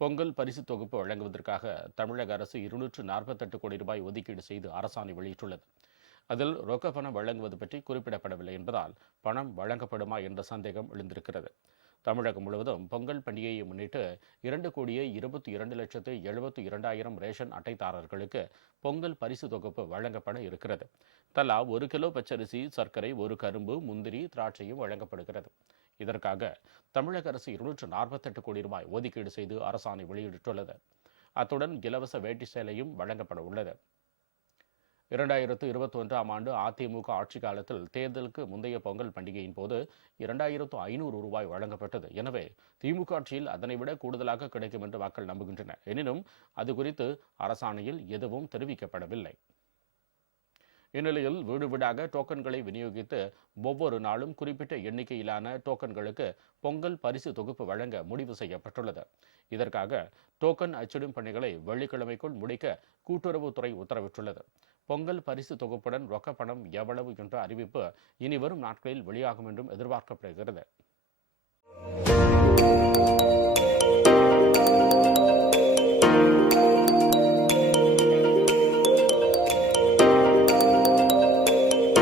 பொங்கல் பரிசு தொகுப்பு வழங்குவதற்காக தமிழக அரசு 248 கோடி ரூபாய் ஒதுக்கீடு செய்து அரசாணை வெளியிட்டுள்ளது. அதில் ரொக்க பணம் வழங்குவது பற்றி குறிப்பிடப்படவில்லை என்பதால் பணம் வழங்கப்படுமா என்ற சந்தேகம் எழுந்திருக்கிறது. தமிழகம் முழுவதும் பொங்கல் பண்டிகையை முன்னிட்டு 2,22,72,2,000 ரேஷன் அட்டைதாரர்களுக்கு பொங்கல் பரிசு தொகுப்பு வழங்கப்பட இருக்கிறது. தலா 1 கிலோ பச்சரிசி, சர்க்கரை, 1 கரும்பு, முந்திரி, திராட்சையும் வழங்கப்படுகிறது. இதற்காக தமிழக அரசு 248 கோடி ரூபாய் ஒதுக்கீடு செய்து அரசாணை வெளியிட்டுள்ளது. அத்துடன் இலவச வேட்டி சேலையும் வழங்கப்பட உள்ளது. 2021ஆம் ஆண்டு அதிமுக ஆட்சி காலத்தில் தேர்தலுக்கு முந்தைய பொங்கல் பண்டிகையின் போது 2,500 ரூபாய் வழங்கப்பட்டது. எனவே திமுக ஆட்சியில் அதனை விட கூடுதலாக கிடைக்கும் என்று மக்கள் நம்புகின்றனர். எனினும் அது குறித்து அரசாணையில் எதுவும் தெரிவிக்கப்படவில்லை. இந்நிலையில் வீடு வீடாக டோக்கன்களை விநியோகித்து ஒவ்வொரு நாளும் குறிப்பிட்ட எண்ணிக்கையிலான டோக்கன்களுக்கு பொங்கல் பரிசு தொகுப்பு வழங்க முடிவு செய்யப்பட்டுள்ளது. இதற்காக டோக்கன் அச்சிடும் பணிகளை வெள்ளிக்கிழமைக்குள் முடிக்க கூட்டுறவுத்துறை உத்தரவிட்டுள்ளது. பொங்கல் பரிசு தொகுப்புடன் ரொக்க பணம் எவ்வளவு என்ற அறிவிப்பு இனி வரும் நாட்களில் வெளியாகும் என்றும் எதிர்பார்க்கப்படுகிறது.